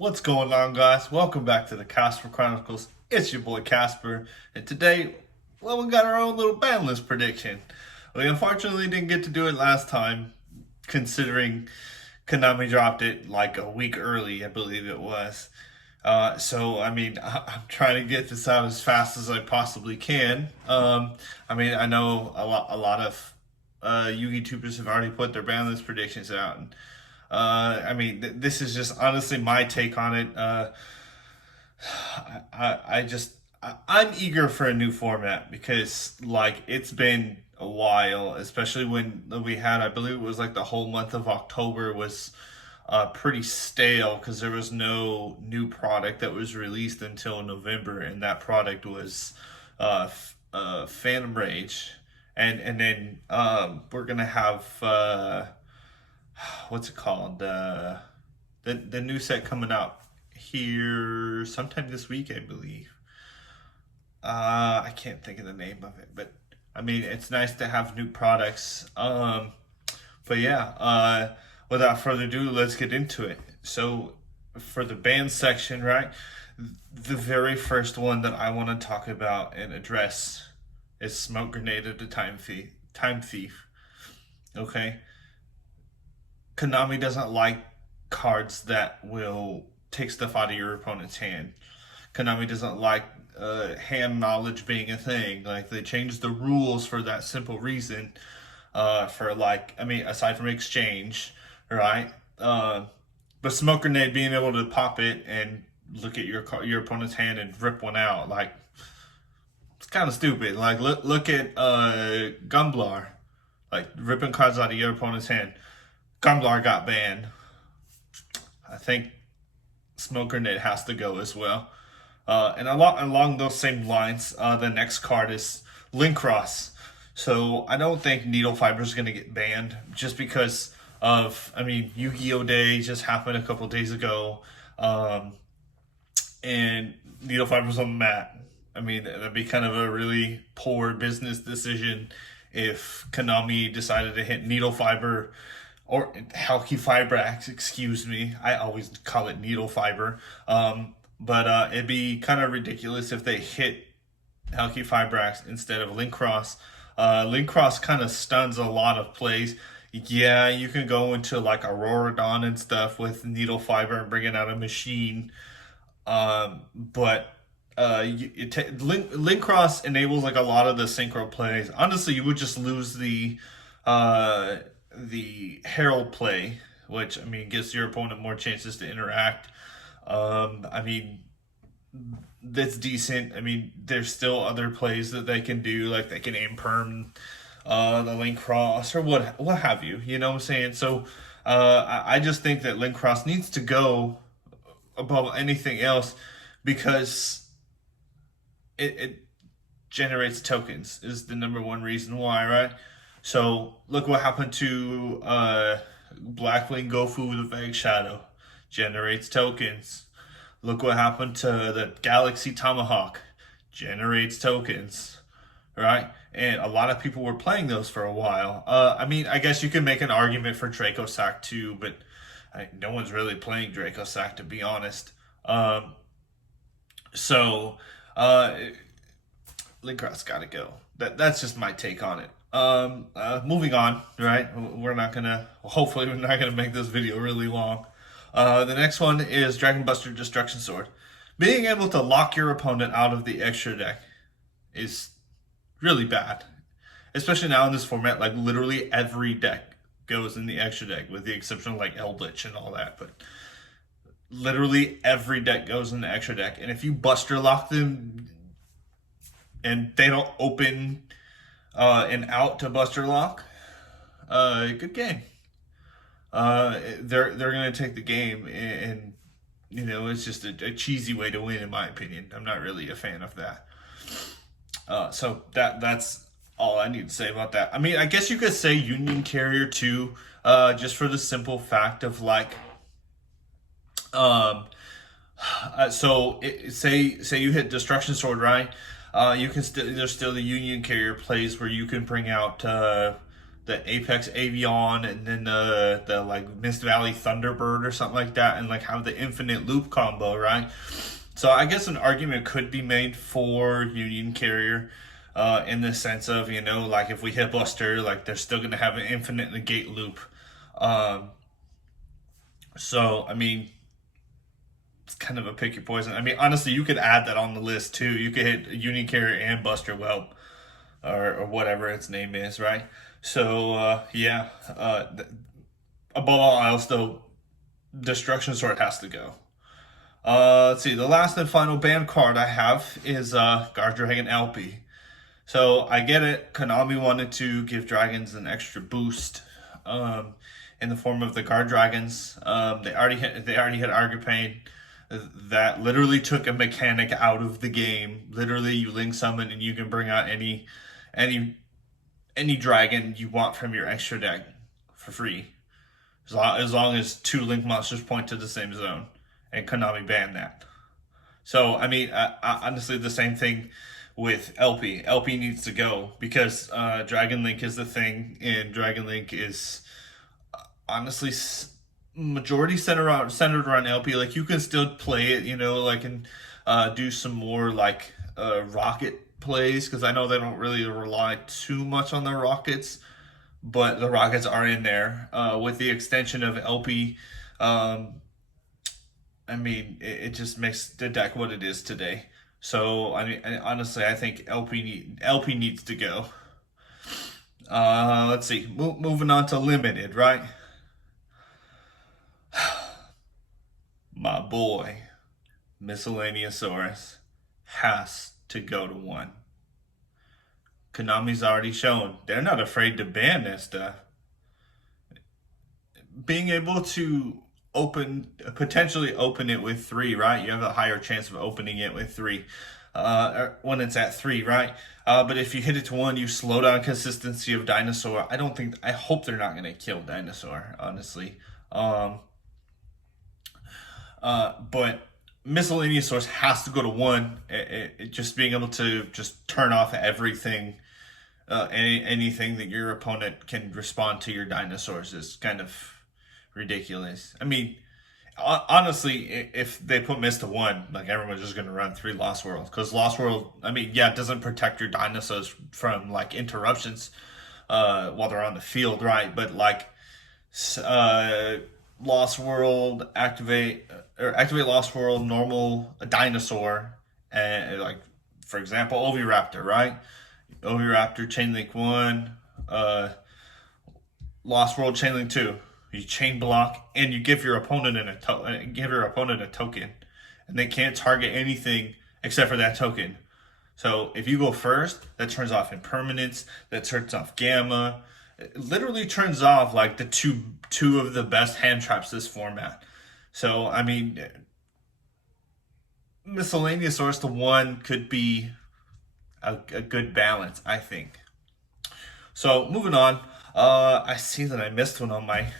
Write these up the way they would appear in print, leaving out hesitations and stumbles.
What's going on, guys? Welcome back to the Casper Chronicles. It's your boy Casper, and today, well, we got our own little Banlist prediction. We unfortunately didn't get to do it last time, considering Konami dropped it like a week early, I believe it was. I'm trying to get this out as fast as I possibly can. I know a lot of you YouTubers have already put their Banlist predictions out, and this is just honestly my take on it. I'm eager for a new format because like it's been a while, especially when we had, I believe it was like the whole month of October was pretty stale because there was no new product that was released until November, and that product was Phantom Rage, and then we're gonna have what's it called? The new set coming out here sometime this week, I believe. I can't think of the name of it, but I mean, it's nice to have new products. But yeah, without further ado, let's get into it. So, for the band section, right? The very first one that I want to talk about and address is Smoke Grenade of the Time Thief. Time Thief. Okay, Konami doesn't like cards that will take stuff out of your opponent's hand. Konami doesn't like hand knowledge being a thing. Like they changed the rules for that simple reason. Aside from exchange, right? But smoke grenade being able to pop it and look at your opponent's hand and rip one out, like it's kind of stupid. Like look at Gumblar, like ripping cards out of your opponent's hand. Gumblar got banned. I think Smoke Grenade has to go as well. And along those same lines, the next card is Linkross. So I don't think Needle Fiber is going to get banned just because of, Yu-Gi-Oh! Day just happened a couple days ago. And Needle Fiber's on the mat. That'd be kind of a really poor business decision if Konami decided to hit Needle Fiber or Halky Fibrax, excuse me. I always call it Needle Fiber. But it'd be kind of ridiculous if they hit Halky Fibrax instead of Linkross. Linkross kind of stuns a lot of plays. Yeah, you can go into like Aurora Dawn and stuff with Needle Fiber and bringing out a machine. Linkross enables like a lot of the synchro plays. Honestly, you would just lose the Herald play, which gives your opponent more chances to interact. That's decent. There's still other plays that they can do, like they can aim perm the link cross or what have you. You know what I'm saying? So I just think that link cross needs to go above anything else because it generates tokens is the number one reason why, right? So look what happened to Blackwing Gofu with a Vague Shadow. Generates tokens. Look what happened to the Galaxy Tomahawk. Generates tokens. Right? And a lot of people were playing those for a while. I guess you can make an argument for Draco Sack too, but no one's really playing Draco Sack, to be honest. Linkross gotta go. That's just my take on it. Moving on, right? Hopefully we're not gonna make this video really long. The next one is Dragon Buster Destruction Sword. Being able to lock your opponent out of the extra deck is really bad. Especially now in this format, like literally every deck goes in the extra deck with the exception of like Eldritch and all that, but literally every deck goes in the extra deck. And if you Buster lock them and they don't open and out to Buster Lock, good game. They're gonna take the game, and it's just a cheesy way to win, in my opinion. I'm not really a fan of that. So that's all I need to say about that. I guess you could say Union Carrier too, just for the simple fact of like, say you hit Destruction Sword, right? You can there's still the Union Carrier plays where you can bring out the the Apex Avion, and then the like Mist Valley Thunderbird or something like that, and like have the infinite loop combo, right? So I guess an argument could be made for Union Carrier, in the sense of, like if we hit Buster, like they're still gonna have an infinite negate loop. Um, so I mean, it's kind of a pick your poison. I mean, honestly, you could add that on the list too. You could hit Union Carrier and Buster Whelp, or whatever its name is, right? So yeah, above all else though, Destruction Sword has to go. Let's see. The last and final banned card I have is Guard Dragon LP. So I get it. Konami wanted to give dragons an extra boost, in the form of the guard dragons. They already had Argopane. That literally took a mechanic out of the game. Literally, you link summon and you can bring out any any dragon you want from your extra deck for free, as long as two link monsters point to the same zone. And Konami banned that. So I mean, honestly, the same thing with LP. LP needs to go because Dragon Link is the thing, and Dragon Link is honestly majority centered around LP. Like you can still play it, like and do some more like rocket plays, because I know they don't really rely too much on their rockets, but the rockets are in there with the extension of LP. I mean, it just makes the deck what it is today. So I mean, honestly, I think LP needs to go. Let's see. Moving on to limited, right? My boy, Miscellaneousaurus has to go to 1. Konami's already shown they're not afraid to ban this stuff. Being able to potentially open it with 3, right? You have a higher chance of opening it with 3 when it's at 3, right? But if you hit it to 1, you slow down consistency of Dinosaur. I hope they're not going to kill Dinosaur, honestly. But Miscellaneous Source has to go to 1. It just being able to just turn off everything, anything that your opponent can respond to your dinosaurs is kind of ridiculous. I mean, honestly, if they put Mist to 1, like everyone's just gonna run 3 Lost World, because Lost World, I mean, yeah, it doesn't protect your dinosaurs from like interruptions while they're on the field, right? But like Lost World, activate Lost World, normal a dinosaur, and like for example, Oviraptor, right? Oviraptor, Chainlink 1, Lost World, Chainlink 2. You chain block, and you give your opponent a token, and they can't target anything except for that token. So if you go first, that turns off impermanence, that turns off gamma. It literally turns off like the two of the best hand traps this format. So I mean, Miscellaneous Source to 1 could be a good balance, I think. So moving on, I see that I missed one on my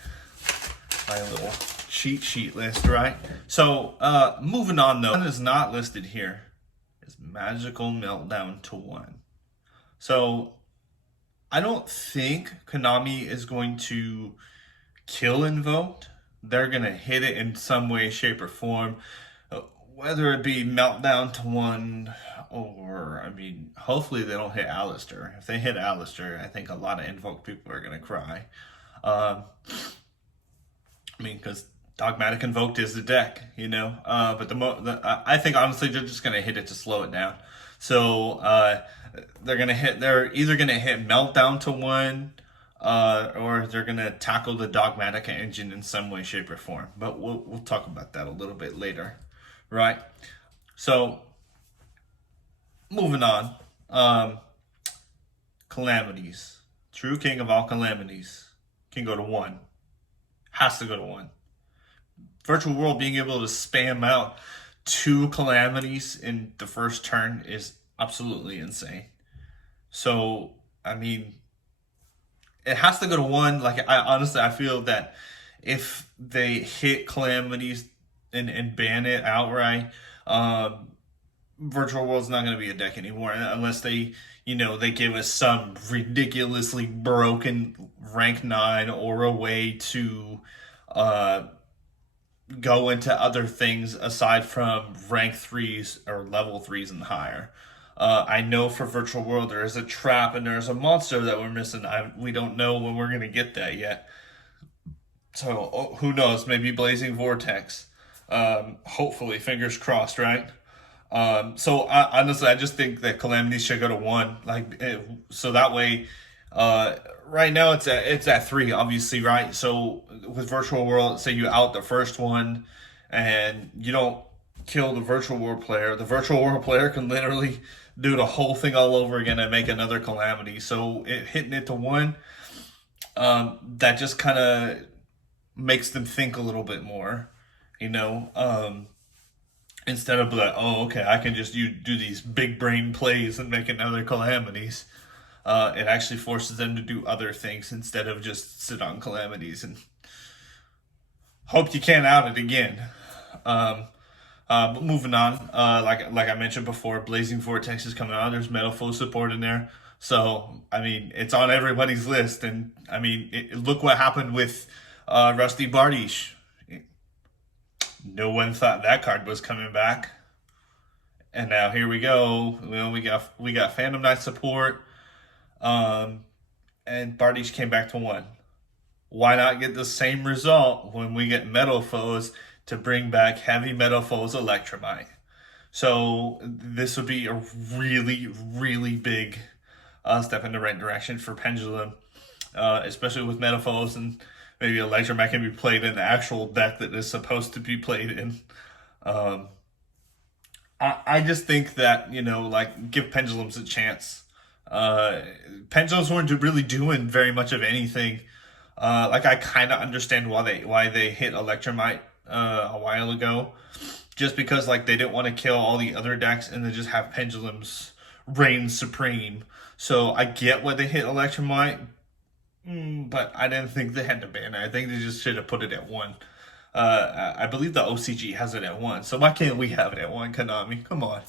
little cheat sheet list, right? So moving on though, one is not listed here is Magical Meltdown to 1. So I don't think Konami is going to kill Invoked. They're gonna hit it in some way, shape, or form, whether it be Meltdown to 1, or I mean, hopefully they don't hit Alistair. If they hit Alistair, I think a lot of Invoked people are gonna cry. I mean, because Dogmatic Invoked is the deck, but I think honestly they're just gonna hit it to slow it down. So they're either gonna hit Meltdown to 1, or they're gonna tackle the Dogmatic engine in some way, shape, or form. But we'll talk about that a little bit later, right? So moving on, Calamities, True King of all Calamities, can go to 1. Has to go to 1. Virtual World being able to spam out 2 Calamities in the first turn is absolutely insane. So, I mean, it has to go to 1. Like, I feel that if they hit Calamities and ban it outright, Virtual World's not going to be a deck anymore unless they give us some ridiculously broken rank 9 or a way to uh, go into other things aside from rank 3s or level 3s and higher. I know for Virtual World there is a trap and there's a monster that we're missing. We don't know when we're going to get that yet. So who knows? Maybe Blazing Vortex. Hopefully, fingers crossed, right? Honestly, I just think that calamities should go to 1, so that way. Right now it's at 3, obviously, right? So with Virtual World, say you out the first one, and you don't kill the Virtual World player. The Virtual World player can literally do the whole thing all over again and make another calamity. So hitting it to 1, that just kind of makes them think a little bit more, you know. Instead of like, oh, okay, I can just do these big brain plays and make another calamities. It actually forces them to do other things instead of just sit on calamities and hope you can't out it again. Um, but moving on, like I mentioned before, Blazing Vortex is coming out. There's Metal Foe support in there, so I mean it's on everybody's list. And I mean, look what happened with Rusty Bardish. No one thought that card was coming back, and now here we go. We got Phantom Knight support, and Bardish came back to 1. Why not get the same result when we get Metal Foes to bring back Heavy Metal Foes Electromite? So this would be a really, really big step in the right direction for Pendulum, especially with Metal Foes, and maybe Electromite can be played in the actual deck that is supposed to be played in. Um, I just think that, like, give Pendulums a chance. Uh, Pendulums weren't really doing very much of anything. Like, I kind of understand why they hit Electromite a while ago, just because like they didn't want to kill all the other decks and then just have Pendulums reign supreme. So I get why they hit Electromite, but I didn't think they had to ban it. I think they just should have put it at 1. I believe the OCG has it at 1, so why can't we have it at 1, Konami? Come on.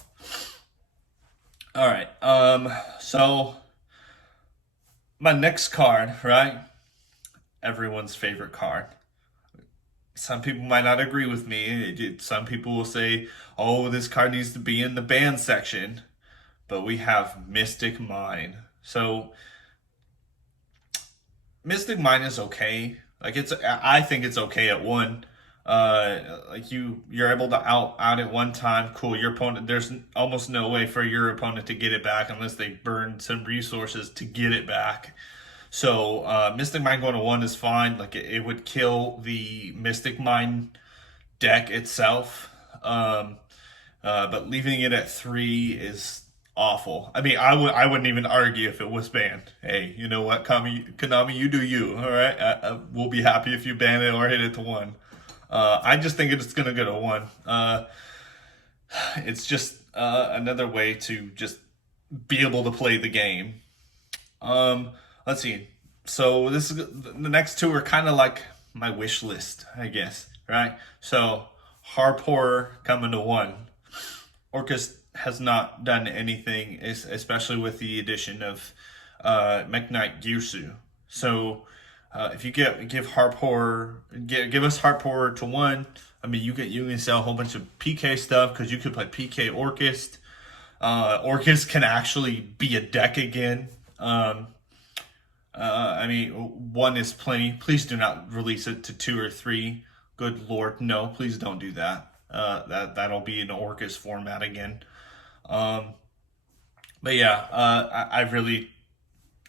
All right. So my next card, right? Everyone's favorite card. Some people might not agree with me. Some people will say, "Oh, this card needs to be in the ban section," but we have Mystic Mine. So Mystic Mine is okay. I think it's okay at 1. Like you're able to out it one time. Cool. Your opponent, there's almost no way for your opponent to get it back unless they burn some resources to get it back. So Mystic Mine going to 1 is fine. Like it would kill the Mystic Mine deck itself. But leaving it at 3 is awful. I mean, I wouldn't even argue if it was banned. Hey, you know what, Konami, you do you. All right, we'll be happy if you ban it or hit it to 1. I just think it's gonna go to 1. It's just another way to just be able to play the game. Let's see. So this is the next 2 are kind of like my wish list, I guess. Right. So Harp Horror coming to 1. Orcus has not done anything, especially with the addition of Mekk-Knight Girsu. So if you give Harp Horror, give us Harp Horror to 1. I mean, you can sell a whole bunch of PK stuff because you could play PK Orcus. Orcus can actually be a deck again. I mean, 1 is plenty. Please do not release it to 2 or 3. Good Lord, no! Please don't do that. That'll be an Orcus format again. But yeah, I really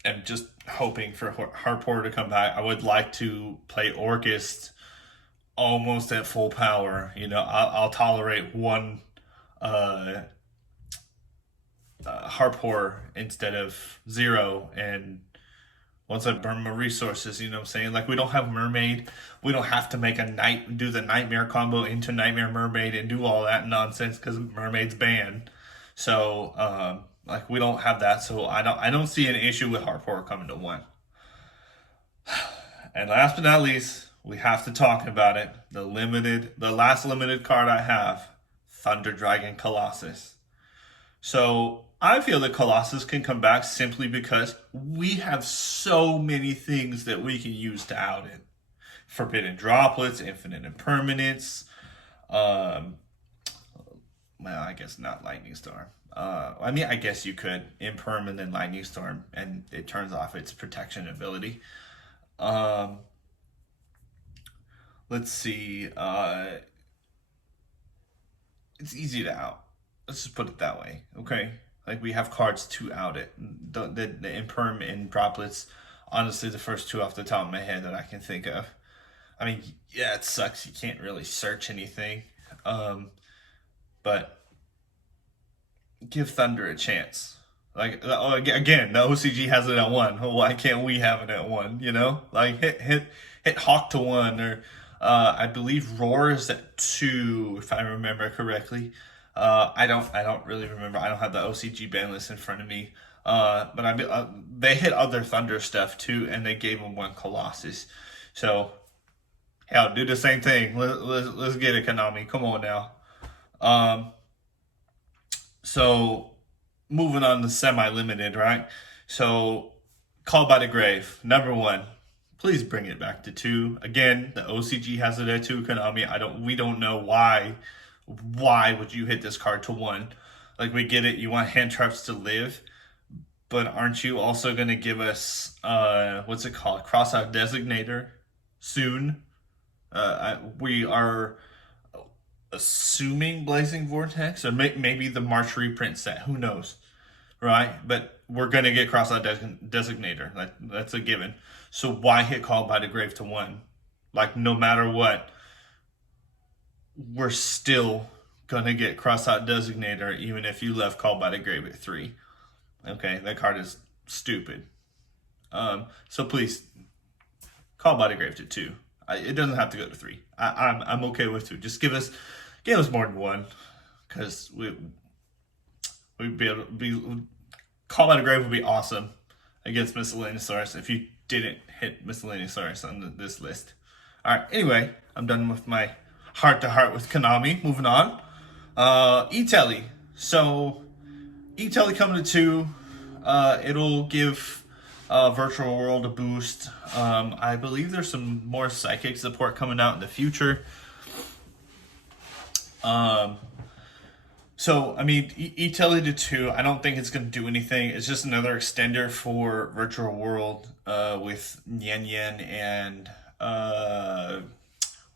am just hoping for Harport to come back. I would like to play Orcus almost at full power. I'll tolerate 1 Harport instead of 0, and once I burn my resources, you know what I'm saying? Like, we don't have Mermaid. We don't have to make do the Nightmare combo into Nightmare Mermaid and do all that nonsense because Mermaid's banned. So, like, we don't have that. So I don't see an issue with Hardcore coming to 1. And last but not least, we have to talk about it. The last limited card I have, Thunder Dragon Colossus. So I feel that Colossus can come back simply because we have so many things that we can use to out it. Forbidden droplets, infinite impermanence. Um, well, I guess not lightning storm. I mean, I guess you could imperm and then lightning storm, and it turns off its protection ability. Um, let's see. It's easy to out. Let's just put it that way, okay? Like we have cards to out it. The imperm and droplets, honestly, the first two off the top of my head that I can think of. I mean, yeah, it sucks. You can't really search anything, um, but give Thunder a chance. Like again, the OCG has it at one. Why can't we have it at one? You know, like hit Hawk to one, or I believe Roar is at two, if I remember correctly. I don't really remember. I don't have the OCG ban list in front of me. But they hit other Thunder stuff too, and they gave them one Colossus. So hell, do the same thing. Let's get it, Konami. Come on now. Um, so moving on to semi-limited, right? So Call by the Grave, number one. Please bring it back to two. Again, the OCG has it at two. Konami, we don't know why. Why would you hit this card to one? Like we get it, you want hand traps to live, but aren't you also gonna give us what's it called? Crossout Designator soon? We are assuming Blazing Vortex, or maybe the March reprint set. Who knows, right? But we're gonna get Crossout Designator. That's a given. So why hit Call by the Grave to one? Like no matter what, we're still gonna get Crossout Designator, even if you left Call by the Grave at three. Okay, that card is stupid. So please, Call by the Grave to two. It doesn't have to go to three. I'm okay with two. Just give us more than one, because we'd be able to be Call by the Grave would be awesome against Miscellaneousaurus if you didn't hit Miscellaneousaurus on this list. All right. Anyway, I'm done with my heart to heart with Konami. Moving on. E-Telly. So E-Telly coming to two. It'll give Virtual World a boost. I believe there's some more psychic support coming out in the future. So, I mean, E-Telly to two, I don't think it's going to do anything. It's just another extender for Virtual World with Yen Yen and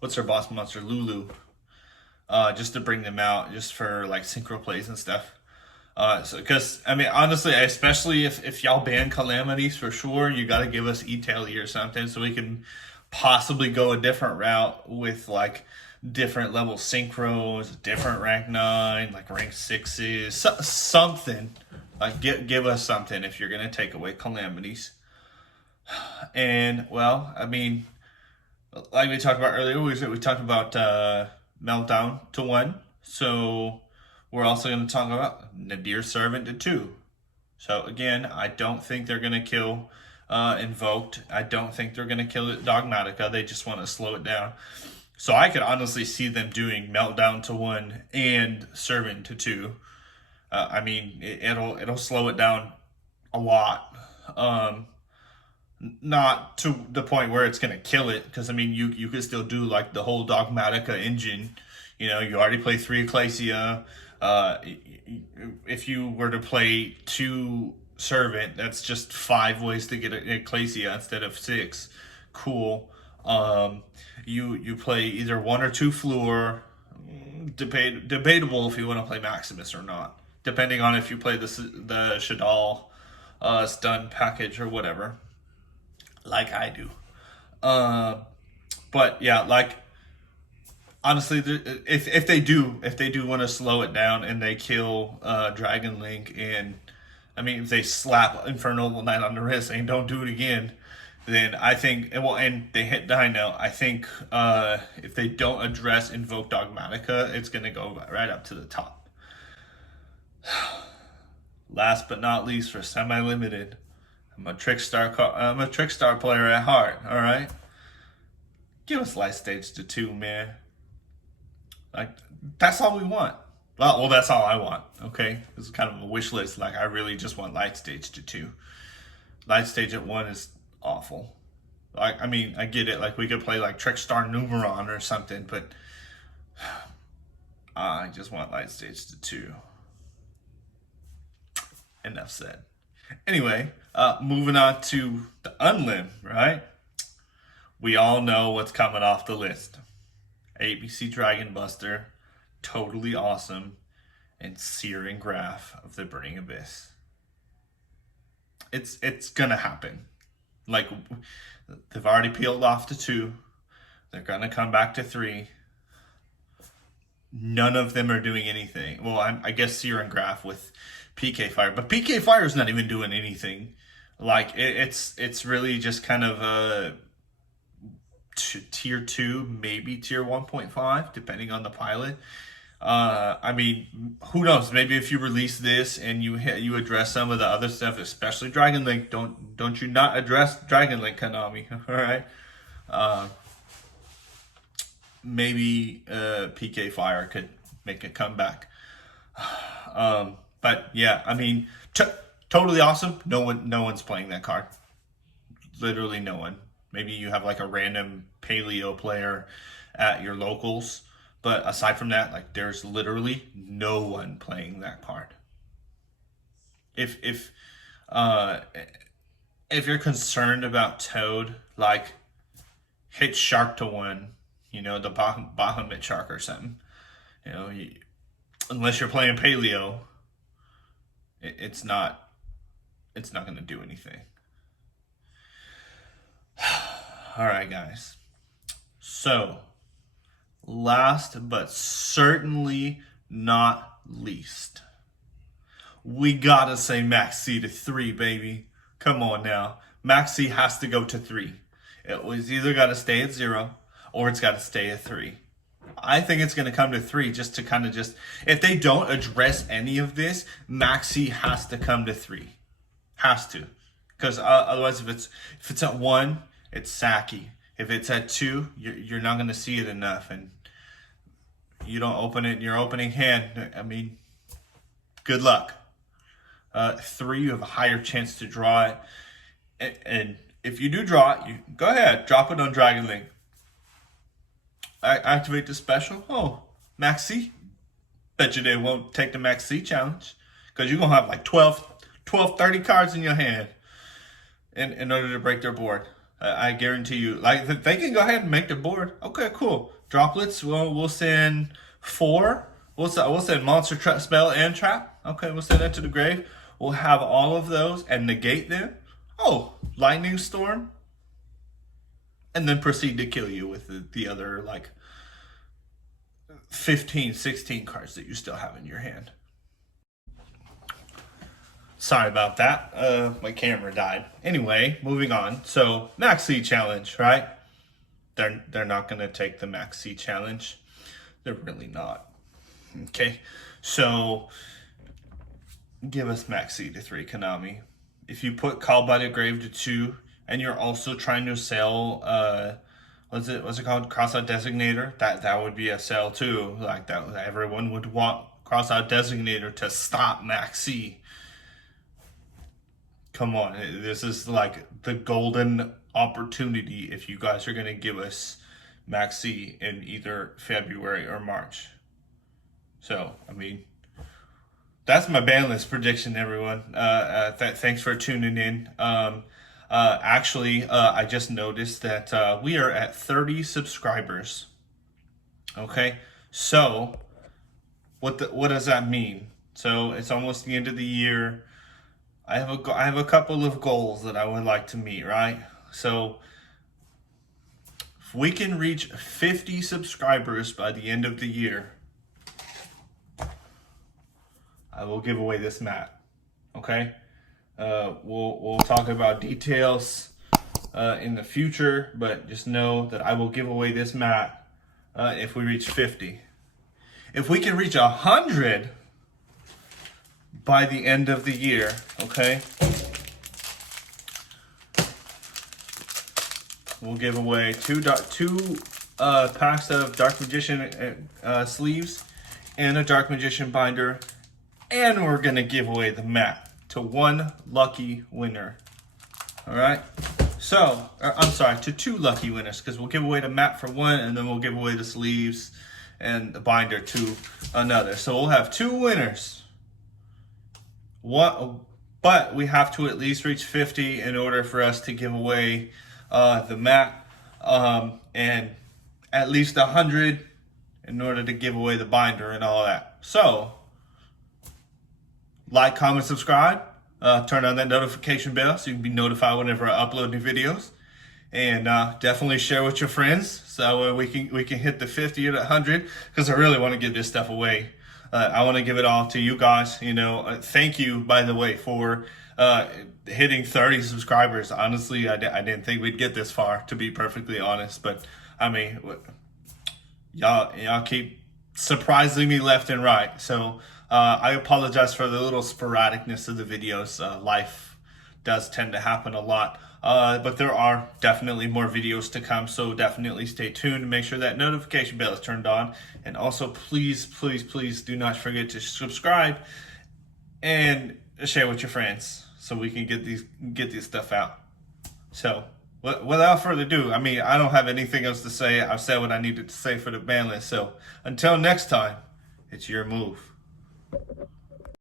what's her boss monster, Lulu. Just to bring them out, just for like synchro plays and stuff. So, because I mean, honestly, especially if y'all ban calamities for sure, you got to give us E-Telly or something so we can possibly go a different route with like different level synchros, different rank 9, like rank 6s, something. Like give us something if you're gonna take away calamities. And well, I mean, like we talked about earlier, we talked about Meltdown to one. So we're also going to talk about Nadir Servant to two. So again, I don't think they're going to kill Invoked. I don't think they're going to kill it Dogmatica. They just want to slow it down. So I could honestly see them doing Meltdown to one and Servant to two. I mean, it'll slow it down a lot. Not to the point where it's gonna kill it, because I mean you could still do like the whole Dogmatica engine. You know, you already play 3 Ecclesia. If you were to play 2 Servant, that's just 5 ways to get an Ecclesia instead of 6. Cool. You play either 1 or 2 Fluor. Debatable if you want to play Maximus or not, depending on if you play the Shadal stun package or whatever, like I do. But yeah, like honestly, if they do want to slow it down and they kill Dragon Link, and I mean if they slap Infernal Knight on the wrist and don't do it again, then I think and they hit Dino. I think if they don't address Invoke Dogmatica, it's gonna go right up to the top. Last but not least, for semi-limited, I'm a Trickstar player at heart. All right, give us Light Stage to 2, man. Like that's all we want. Well, that's all I want. Okay, it's kind of a wish list. Like I really just want Light Stage to 2. Light Stage at 1 is awful. Like I mean, I get it. Like we could play like Trickstar Numeron or something, but I just want Light Stage to 2. Enough said. Anyway, moving on to the Unlim, right? We all know what's coming off the list. ABC Dragon Buster, totally awesome, and Searing Graph of the Burning Abyss. It's gonna happen. Like they've already peeled off to 2. They're gonna come back to 3. None of them are doing anything. Well, I guess Searing Graph with PK Fire, but PK Fire is not even doing anything. Like it's really just kind of a tier 2, maybe tier 1.5, depending on the pilot. I mean, who knows? Maybe if you release this and you address some of the other stuff, especially Dragon Link, don't you not address Dragon Link, Konami? All right. Maybe PK Fire could make a comeback. But yeah, I mean, totally awesome. No one's playing that card. Literally no one. Maybe you have like a random paleo player at your locals, but aside from that, like there's literally no one playing that card. If you're concerned about Toad, like hit Shark to 1, you know, the Bahamut Shark or something. You know, unless you're playing paleo, it's not going to do anything. All right, guys. So, last but certainly not least, we gotta say Max C to 3, baby. Come on now. Max C has to go to 3. It was either got to stay at 0 or it's got to stay at 3. I think it's going to come to 3 just to kind of if they don't address any of this, Max C has to come to 3. Has to. Because otherwise, if it's at 1, it's Saki. If it's at 2, you're not going to see it enough, and you don't open it in your opening hand. I mean, good luck. 3, you have a higher chance to draw it, and if you do draw it, you go ahead, drop it on Dragon Link. Activate the special. Oh, Max C. Bet you they won't take the Max C challenge, because you're gonna have like 30 cards in your hand in order to break their board. I guarantee you, like they can go ahead and make the board. Okay, cool. Droplets. We'll send 4. We'll send Monster Trap Spell and Trap. Okay, we'll send that to the grave. We'll have all of those and negate them. Oh, Lightning Storm. And then proceed to kill you with the other like 15, 16 cards that you still have in your hand. Sorry about that. My camera died. Anyway, moving on. So, Max C challenge, right? They're not going to take the Max C challenge. They're really not. Okay. So, give us Max C to 3, Konami. If you put Call by the Grave to 2, and you're also trying to sell, what's it called? Crossout Designator? That would be a sell too. Like that, everyone would want Crossout Designator to stop Max C. Come on, this is like the golden opportunity if you guys are going to give us Max C in either February or March. So, I mean, that's my Banlist prediction, everyone. Thanks for tuning in. Actually, I just noticed that we are at 30 subscribers. Okay, so what does that mean? So it's almost the end of the year. I have a couple of goals that I would like to meet, right? So if we can reach 50 subscribers by the end of the year, I will give away this mat. Okay? We'll talk about details in the future, but just know that I will give away this mat if we reach 50. If we can reach 100 by the end of the year, okay, we'll give away two packs of Dark Magician sleeves and a Dark Magician binder, and we're gonna give away the mat to one lucky winner. All right. So, I'm sorry, to two lucky winners, because we'll give away the mat for one, and then we'll give away the sleeves and the binder to another. So we'll have two winners. But we have to at least reach 50 in order for us to give away the mat, and at least 100 in order to give away the binder and all that. So, like, comment, subscribe. Turn on that notification bell so you can be notified whenever I upload new videos, and definitely share with your friends so we can hit the 50 or the 100, because I really want to give this stuff away. I want to give it all to you guys. Thank you, by the way, for hitting 30 subscribers. Honestly, I didn't think we'd get this far, to be perfectly honest. But I mean, y'all keep surprising me left and right. So I apologize for the little sporadicness of the videos. Life does tend to happen a lot. But there are definitely more videos to come, so definitely stay tuned and make sure that notification bell is turned on. And also, please, please, please do not forget to subscribe and share with your friends so we can get this stuff out. So, without further ado, I mean, I don't have anything else to say. I've said what I needed to say for the ban list. So, until next time, it's your move.